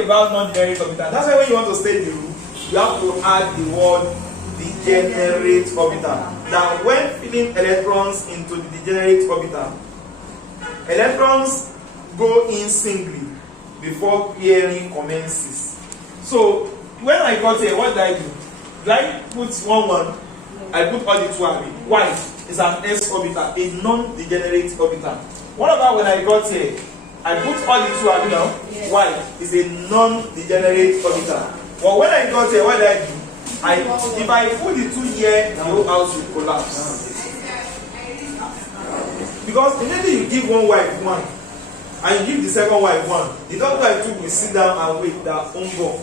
talking about non-degenerate orbital. That's why when you want to state the rule, you have to add the word degenerate orbital. Now, when filling electrons into the degenerate orbital, electrons go in singly before pairing commences. So, when I got here, what did I do? Did I put 1, 1? I put all the 2 away. Why? It's an s orbital, a non-degenerate orbital. What about when I got here? I put all the 2 away now. Yes. Why? It's a non-degenerate orbital. Well, when I got here, what did I do? If I put the 2 here, the whole house will collapse. Because immediately you give one wife 1, and you give the second wife 1, the third wife too will sit down and wait that own God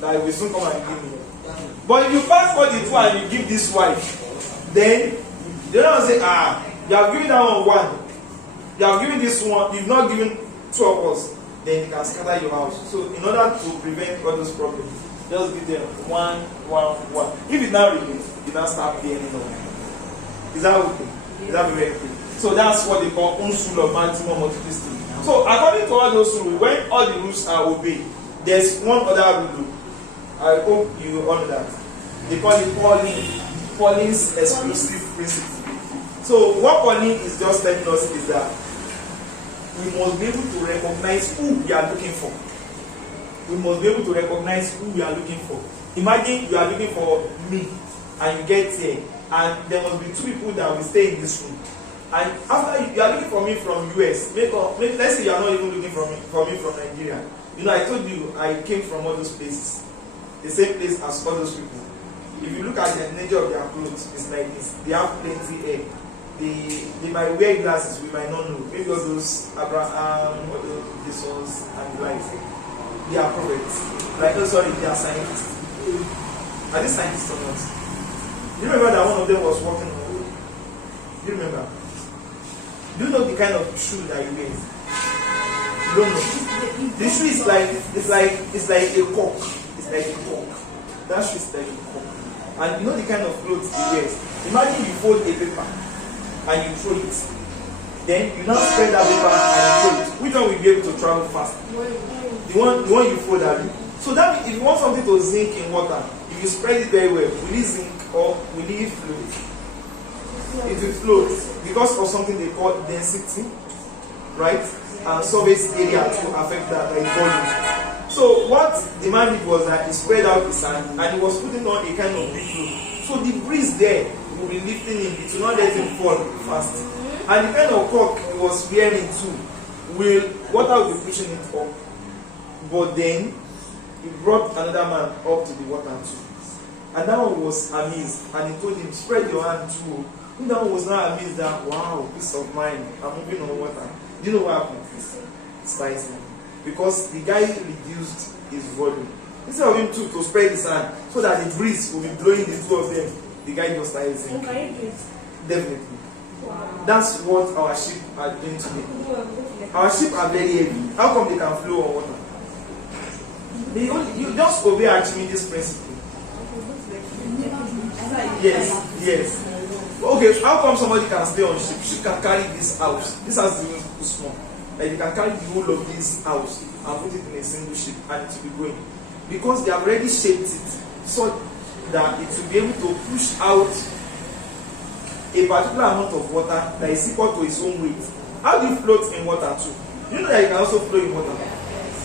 that will soon come and give me. But if you pass all the 2 and you give this wife, then they don't say, you have given that one 1, you have given this one, you've not given 2 of us, then you can scatter your house. So in order to prevent all those problems, just give them 1, 1, 1. If it's not repeat, you don't start paying anymore. Is that okay? Is that very okay? So that's what they call unsule of maximum multiplicity. So according to all those rules, when all the rules are obeyed, there's one other rule. I hope you honor that. They call it Pauline's exclusive principle. So what Pauline is just telling us is that we must be able to recognize who we are looking for. We must be able to recognize who we are looking for. Imagine you are looking for me and you get here, and there must be 2 people that will stay in this room. And after you are looking for me from US, let's say you are not even looking for me from Nigeria. You know, I told you I came from all those places, the same place as all those people. If you look at the nature of their clothes, it's like this. They have plenty hair. They might wear glasses, we might not know. Maybe all those Abraham, all those Jesus and the likes. They are prophets. Like, oh sorry, they are scientists. Are they scientists or not? You remember that one of them was walking on the road? You remember? Do you know the kind of shoe that you wear? You don't know. The shoe is like a cork. It's like a cork. That shoe is like a cork. And you know the kind of clothes he wears. Imagine you fold a paper and you throw it. Then you now spread that paper and you throw it. Which one will be able to travel fast? The one you fold that. So that if you want something to sink in water, if you spread it very well, will it sink or will it float? It will float because of something they call density, right? And surface area to affect that, like volume. So what the man did was that he spread out his hand and he was putting on a kind of big float. So the breeze there will be lifting him, it will not let him fall fast. And the kind of cork he was wearing too, water will be pushing it up. But then he brought another man up to the water too. And that one was amazed and he told him, spread your hand too. That one was not amazed that, wow, peace of mind, I'm moving on water. Do you know what happened? Spicy. Because the guy reduced his volume. Instead of him to spread his hand so that the breeze will be blowing the 2 of them, the guy just started sinking. Can you do it? Definitely. Wow. That's what our sheep are doing today. Our sheep are very heavy. How come they can flow on water? You just obey Archimedes' principle. Yes. Okay, how come somebody can stay on ship? Ship can carry this house. This house is even too small. Like they can carry the whole of this house and put it in a single ship and it will be going. Because they have already shaped it so that it will be able to push out a particular amount of water that is equal to its own weight. How do you float in water too? You know that you can also float in water.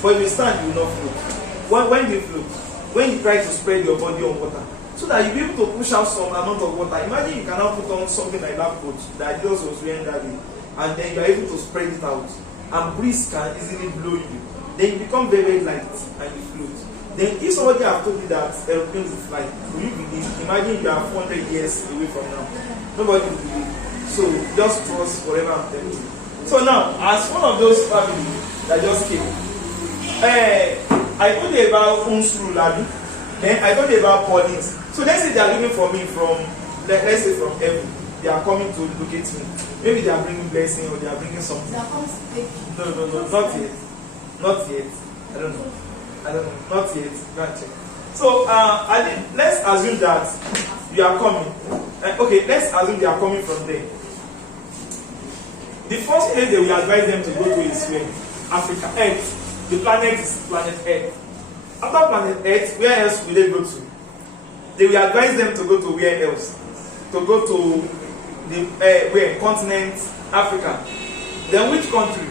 But if you stand, you will not float. When do you float? When you try to spread your body on water. So that you'll be able to push out some amount of water. Imagine you can now put on something like that coat that Jesus was wearing that day, and then you're able to spread it out. And breeze can easily blow you. Then you become very, very light and you float. Then if somebody have told you that aeroplanes will fly, will you believe? Imagine you are 400 years away from now. Nobody will believe. So just trust whatever I'm telling you. So now, as one of those family that just came, I told you about Unsuru Labi. Then I told you about Paulines. So let's say they are looking for me from, let's say from heaven. They are coming to locate me. Maybe they are bringing blessing or they are bringing something. They are coming to take you. No, not yet. Not yet. I don't know. Not yet. Go and check. So let's assume that you are coming. Okay, let's assume they are coming from there. The first place they will advise them to go to is where? Africa. Earth. The planet is planet Earth. After planet Earth, where else will they go to? They will advise them to go to where else? To go to the where? Continent Africa. Then which country?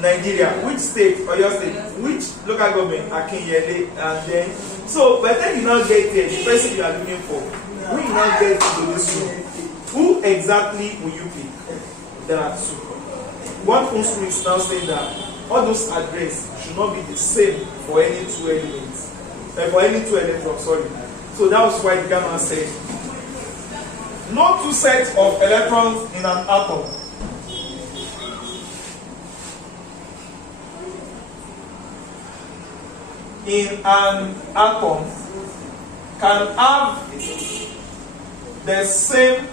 Nigeria. Which state? Oyo State. Which local government? Akinyele. And then, so by the time you now get there, the person you are looking for, when you now get to this room, who exactly will you pick? There are two. One consul is now saying that all those addresses should not be the same for any two elements. For any two electrons, sorry. So that was why the Gamma said, no two sets of electrons in an atom can have the same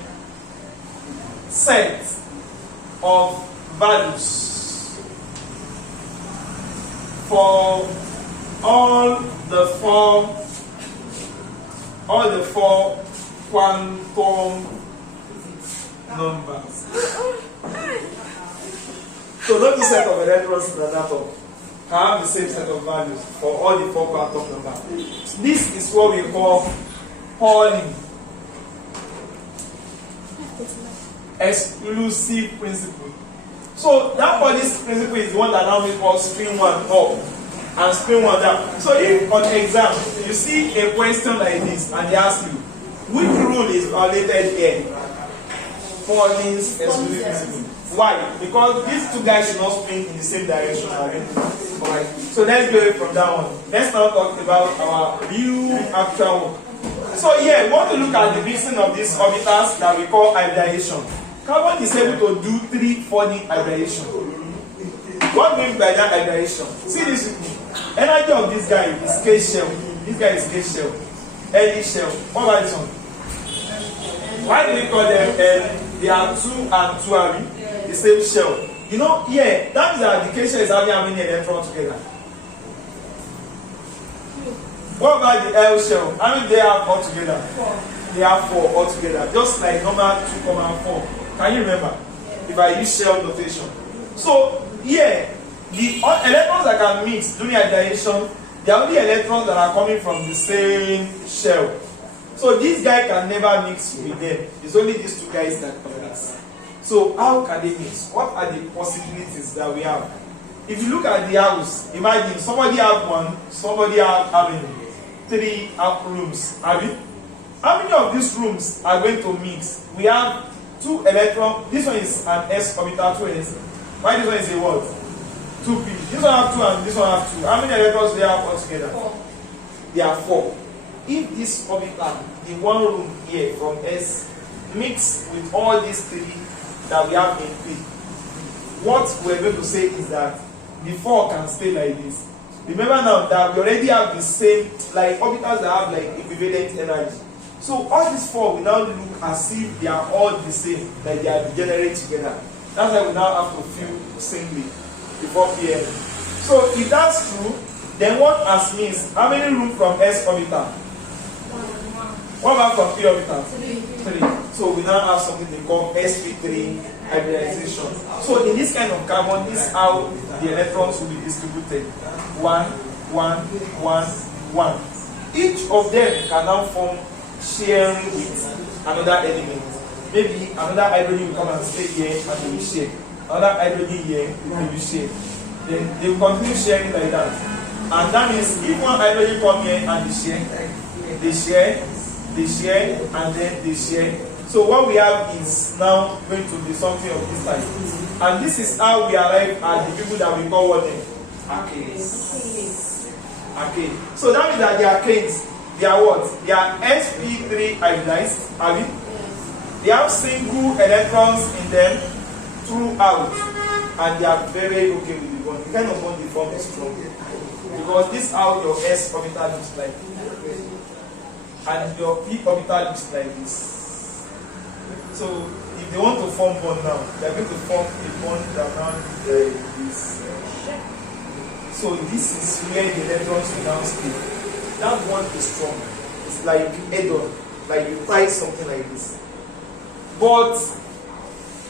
set of values for all the four quantum numbers. So not the set of electrons in an atom can have the same set of values for all the four quantum numbers. This is what we call Pauling exclusive principle. So that Pauling principle is the one that now we call spin one up and spin one down. So if on exam you see a question like this and they ask you, which rule is violated here? Pauling's exclusive principle. Why? Because these two guys should not spin in the same direction. Alright. So let's go away from that one. Let's now talk about our real actual one. So yeah, we want to look at the reason of these orbitals that we call hybridization. Carbon is able to do 3-4D hybridization. What do we mean by that hybridization? See this with me. Energy of this guy is K shell. This guy is K shell. L shell. What about this one? Why do we call them L? They are 2 and 2 are the same shell. You know, yeah, that means that the K shell is having how many electrons together? What about the L shell? How many they have all together? 4. They have 4 all together. Just like normal 2, 4. Can you remember? If I use shell notation. So, yeah, the electrons that can mix during hybridization, they are only electrons that are coming from the same shell. So this guy can never mix with them. It's only these two guys that can mix. So how can they mix? What are the possibilities that we have? If you look at the house, imagine somebody have 1, somebody have how many? 3 rooms. Have you? How many of these rooms are going to mix? We have 2 electrons. This one is an s orbital, 2 s. Why this one is a what? 2p. This one have 2 and this one have 2. How many electrons do they have all together? 4. They are 4. If this orbital, the one room here from S, mix with all these 3 that we have in P, what we're going to say is that the 4 can stay like this. Remember now that we already have the same, like orbitals that have like equivalent energy. So all these 4 will now look as if they are all the same, like they are degenerate together. That's why we now have to feel singly before PM. So if that's true, then what as means how many room from S orbital? 1. What about from P orbital? 3. 3. So we now have something they call sp3 hybridization. So in this kind of carbon, this is how the electrons will be distributed. 1, 1, 1, 1. Each of them can now form sharing with another element. Maybe another hydrogen will come and stay here and they will share. Another hydrogen here they will share. Then they will continue sharing like that. And that means if one hydrogen come here and they share, and then they share. So what we have is now going to be something of this type. And this is how we arrive at the people that we call what them? Alkanes. Okay. So that means that the alkanes, they are what? They are sp3 hybridized. Have you? They have single electrons in them throughout. And they are very okay with the bond. The kind of bond they form is strong. Because this is how your s orbital looks like. And your p orbital looks like this. So if they want to form bond now, they are going to form a bond that now like this. So this is where the electrons will now stay. That bond is strong. It's like Edon, like you tie something like this. But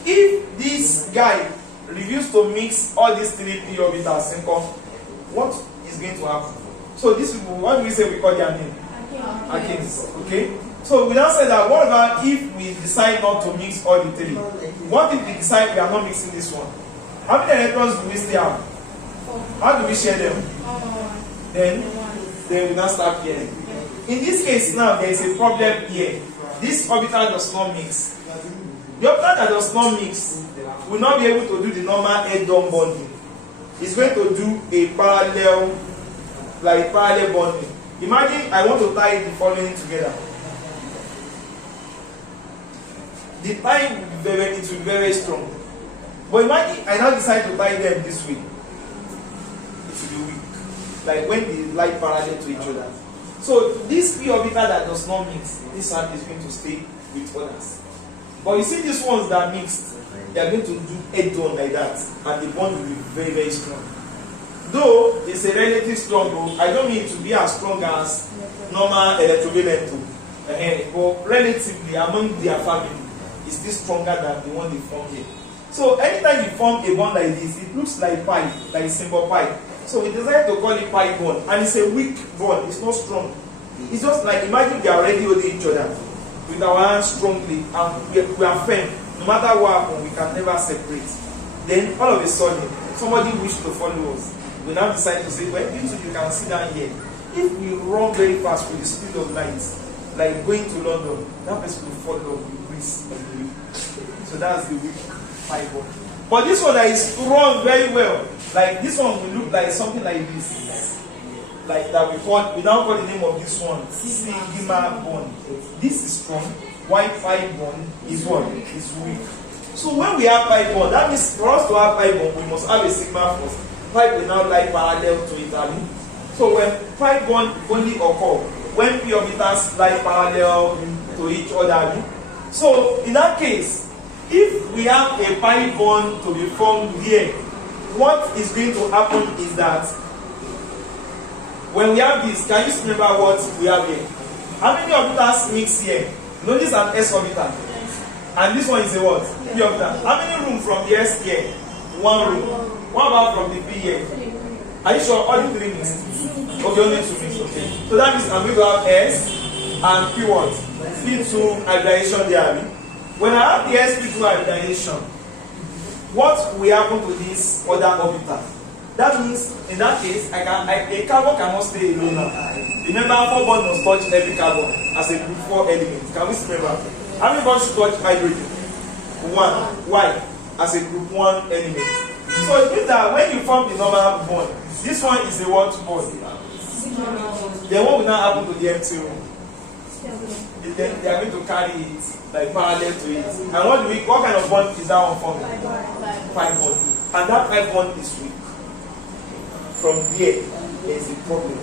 if this guy refuses to mix all these 3p orbitals, what is going to happen? So these people, what do we say we call their name? Alkanes. Okay? So we now say that what about if we decide not to mix all the three? What if we decide we are not mixing this one? How many electrons do we still have? How do we share them? Then we now start here. In this case now, there is a problem here. This orbital does not mix. The orbital that does not mix will not be able to do the normal head-on bonding. It's going to do a parallel bonding. Imagine I want to tie the following together. The tie will be very strong. But imagine I now decide to tie them this way. It will be weak. Like when they lie parallel to each other. So this p orbital that does not mix, this one is going to stay with others. But you see these ones that mixed, they are going to do head-on like that, and the bond will be very strong. Though it's a relative strong, I don't mean it to be as strong as normal electrovalent, but relatively among their family, it's still stronger than the one they form here. So anytime you form a bond like this, it looks like pi, like symbol pi. So we decided to call it pi bond, and it's a weak bond. It's not strong. It's just like imagine they are already holding each other with our hands strongly, and we are firm. No matter what happens, we can never separate. Then all of a sudden, somebody wished to follow us. We now decide to say, well, you can sit down here. If we run very fast with the speed of light, like going to London, that person will follow with breeze. So that's the weak pi bond. But this one that is run very well, like this one will look like something like this. Like that we now call the name of this one sigma bond. This is strong, while pi bond is what? Is weak. So when we have pi bond, that means for us to have pi bond, we must have a sigma first. Pi will now lie parallel to it. So when pi bond only occur when p orbitals lie parallel to each other. So in that case, if we have a pi bond to be formed here, what is going to happen is that when we have this, can you remember what we have here? How many orbitals mix here? Notice an s orbital. And this one is a what? P orbital. How many room from the s here? One room. What about from the p here? Are you sure all the three mixed? Okay, only two mixed. Okay. So that means I'm going to have s and p what? P2 hybridization there. When I have the sp2 hybridization, what will happen to this other orbital? That means, in that case, a carbon cannot stay alone now. Remember, 4 bonds must touch every carbon as a group 4 element. Can we remember? How many bonds should touch hydrogen? 1. Why? As a group 1 element. So it means that when you form the normal bond, this one is a what bond? Then what will now happen to the empty room? Then they are going to carry it like parallel to it. And what kind of bond is that one forming? Pi bond. And that pi bond is weak. From there is a problem.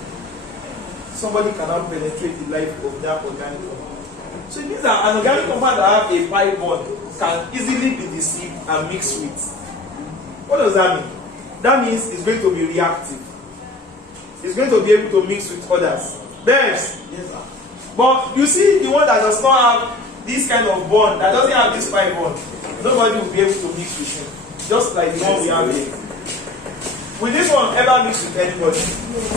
Somebody cannot penetrate the life of that organic compound. So it means that an organic compound that have a pi bond can easily be deceived and mixed with. What does that mean? That means it's going to be reactive. It's going to be able to mix with others. Yes. But you see, the one that does not have this kind of bond, that doesn't have this pi bond, nobody will be able to mix with him. Just like the one we have here. Will this one ever mix with anybody?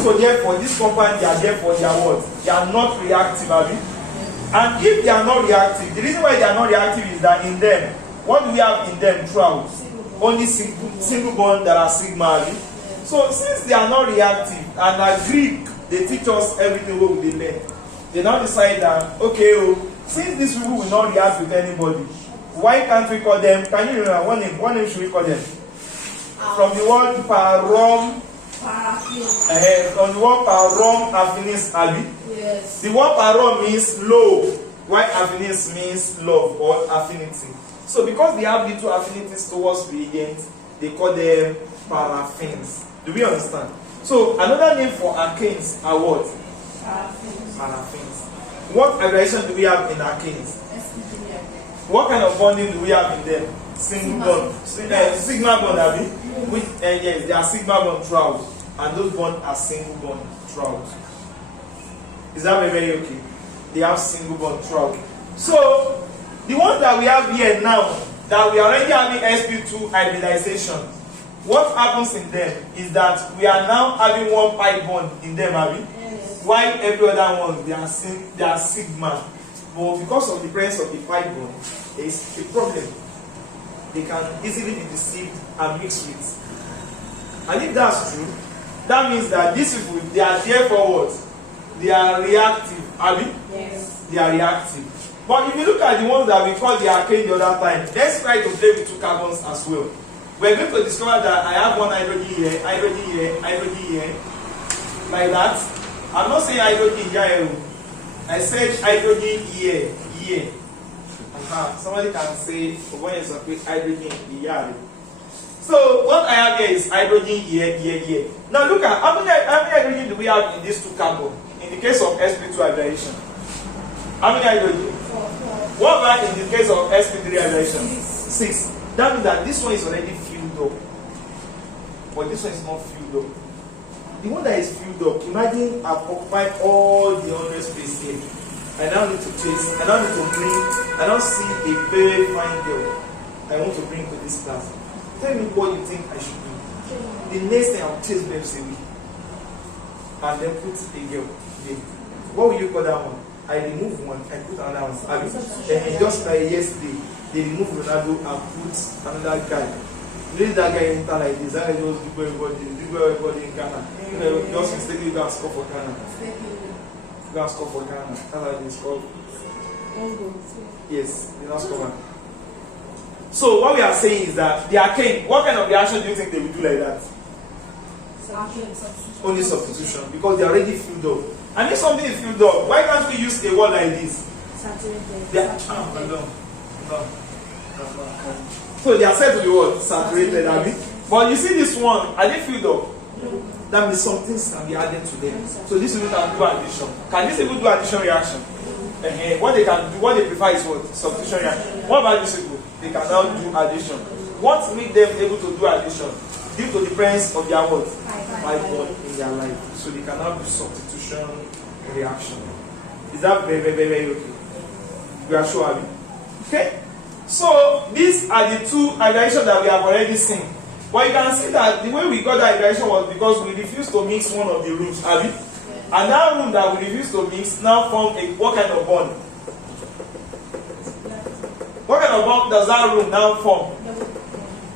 So therefore, this compound, they are therefore they are what? They are not reactive, abi? And if they are not reactive, the reason why they are not reactive is that in them, what do we have in them throughout? Only single bond that are sigma, abi? So since they are not reactive, and like Greek, they teach us everything what we learn. They now decide that, okay, since these people will not react with anybody, why can't we call them? Can you remember one name? What name should we call them? From the word parom, from the word parom affinis abi. Yes. The word parom means low, while affinis means love or affinity. So because they have little affinities towards reagents, they call them paraffins. Do we understand? So another name for alkanes are what? Paraffins. What hybridization do we have in alkanes? What kind of bonding do we have in them? Single bond, sigma bond, abi? Yes, they are sigma bond throughout, and those bonds are single bond throughout. Is that very okay? They have single bond throughout. So the ones that we have here now, that we are already having sp2 hybridization, what happens in them is that we are now having one pi bond in them, Abby. Yes. While every other one they are sigma. But because of the presence of the pi bond, there is a problem. They can easily be deceived and mixed with. And if that's true, that means that these people, they are there for what? They are reactive, Abby? Yes. They are reactive. But if you look at the ones that we call the alkane the other time, let's try to play with two carbons as well. We're going to discover that I have one hydrogen here, hydrogen here, hydrogen here, like that. I'm not saying hydrogen here. I said hydrogen here, here. Somebody can say, when it's a hydrogen here. So what I have here is hydrogen here, here, here. Now look at how many hydrogen do we have in these two carbons? In the case of sp2 hybridization, how many hydrogen? 4. What about in the case of sp3 hybridization? 6. That means that this one is already filled up, but this one is not filled up. The one that is filled up, imagine I've occupied all the 100 space here. I now need to chase, I now need to bring, I now see a very fine girl I want to bring to this class. Tell me what you think I should do. The next thing I'll chase them away and then put a girl there. What will you call that one? I remove one, I put another one. And just like yesterday, they remove Ronaldo and put another guy. Let that guy enter like this. That guy just do everybody in Ghana. Just mistakenly go and score for Ghana. Go and score for Ghana. That's how they score. Yes, they don't score. So what we are saying is that the alkane, what kind of reaction do you think they will do like that? Only substitution, because they are already filled up. And if something is filled up, why can't we use a word like this? Saturated. No. So they are said to be what? Saturated, Abby. But you see this one, are they filled up? No. That means some things can be added to them. So this people can do addition. Can these people do addition reaction? What they can do, what they prefer is what? Substitution reaction. What about these people? They can now do addition. What makes them able to do addition? Due to the presence of their what? Pi bond in their life. So they can now do substitution reaction. Is that very, very, very okay? We are sure, Abby? Okay? So these are the two hybridization that we have already seen. But you can see that the way we got that hybridization was because we refused to mix one of the rooms, Abby. And that room that we refused to mix now form a what kind of bond? What kind of bond does that room now form?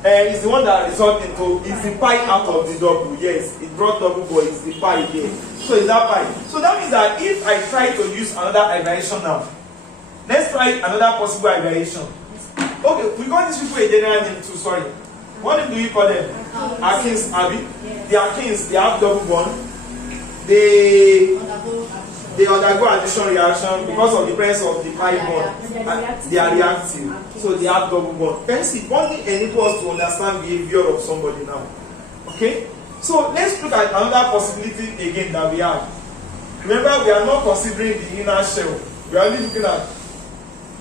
It's the one that results into is the pi out of the double. Yes, it brought double, but it's the pi here. So is that pi? So that means that if I try to use another hybridization now, let's try another possible hybridization. Okay, we got these people a general name too. Sorry, what name do you call them? Alkanes, Abby. The alkanes, they have double bond. They undergo addition reaction because of the presence of the pi bond. And they are reactive, so they have double bond. Can you see? Bonding enables us to understand behavior of somebody now. Okay, so let's look at another possibility again that we have. Remember, we are not considering the inner shell. We are only looking at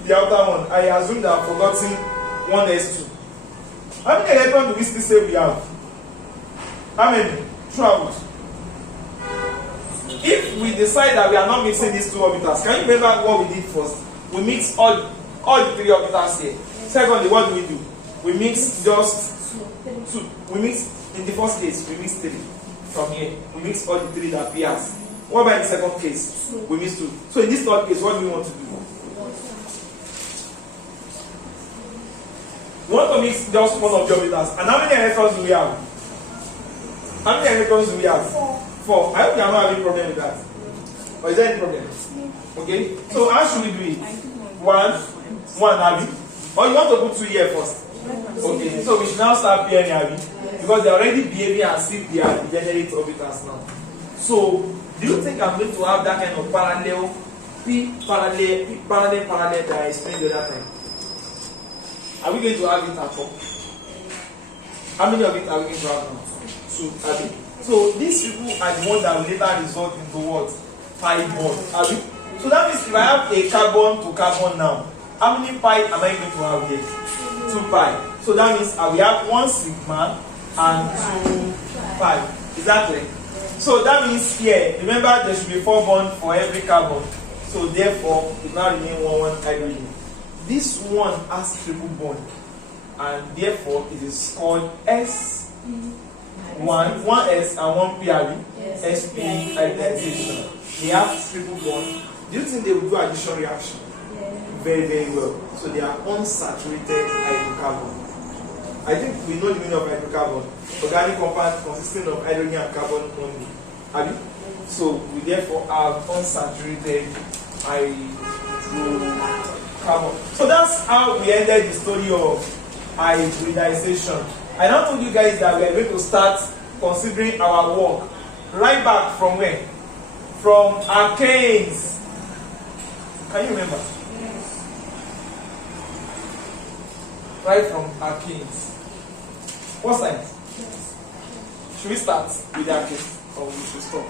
the outer one. I assume that I've forgotten 1s2. How many electrons do we still say we have? How many? Throughout. If we decide that we are not mixing these two orbitals, can you remember what we did first? We mix all the three orbitals here. Secondly, what do? We mix just two. We mix, in the first case, we mix 3 from here. We mix all the 3 that pairs. What about the second case? We mix 2. So in this third case, what do we want to do? We want to mix just one of the orbitals. And how many electrons do we have? How many electrons do we have? 4. I hope you are not having a problem with that. Or is there any problem? Okay. So how should we do it? 1, Abby. Or you want to put 2 here first? Okay. So we should now start pairing, Abby. Because they are already behaving as if they are degenerate orbitals now. So do you think I'm going to have that kind of parallel parallel that I explained the other time? Are we going to have it at all? How many of it are we going to have now? 2, Abby. So these people are the ones that will later result into what? Pi bond. Abby. So that means if I have a carbon to carbon now, how many pi am I going to have here? 2 pi. So that means I will have 1 sigma and 2 pi. Is that clear? So that means here, remember there should be 4 bonds for every carbon. So therefore, it now remains 1 hydrogen. This one has triple bond, and therefore it is called sp2. One S and one P, abi? Yes. SP hybridization. They have triple bond. Do you think they will do addition reaction? Very, very well. So they are unsaturated hydrocarbon. I think we know the meaning of hydrocarbon. Organic compound consisting of hydrogen and carbon only. Abi? So we therefore have unsaturated hydrocarbon. So that's how we ended the story of hybridization. I now told you guys that we are going to start considering our work right back from where? From alkanes. Can you remember? Yes. Right from alkanes. What science? Yes. Should we start with alkanes or we should stop?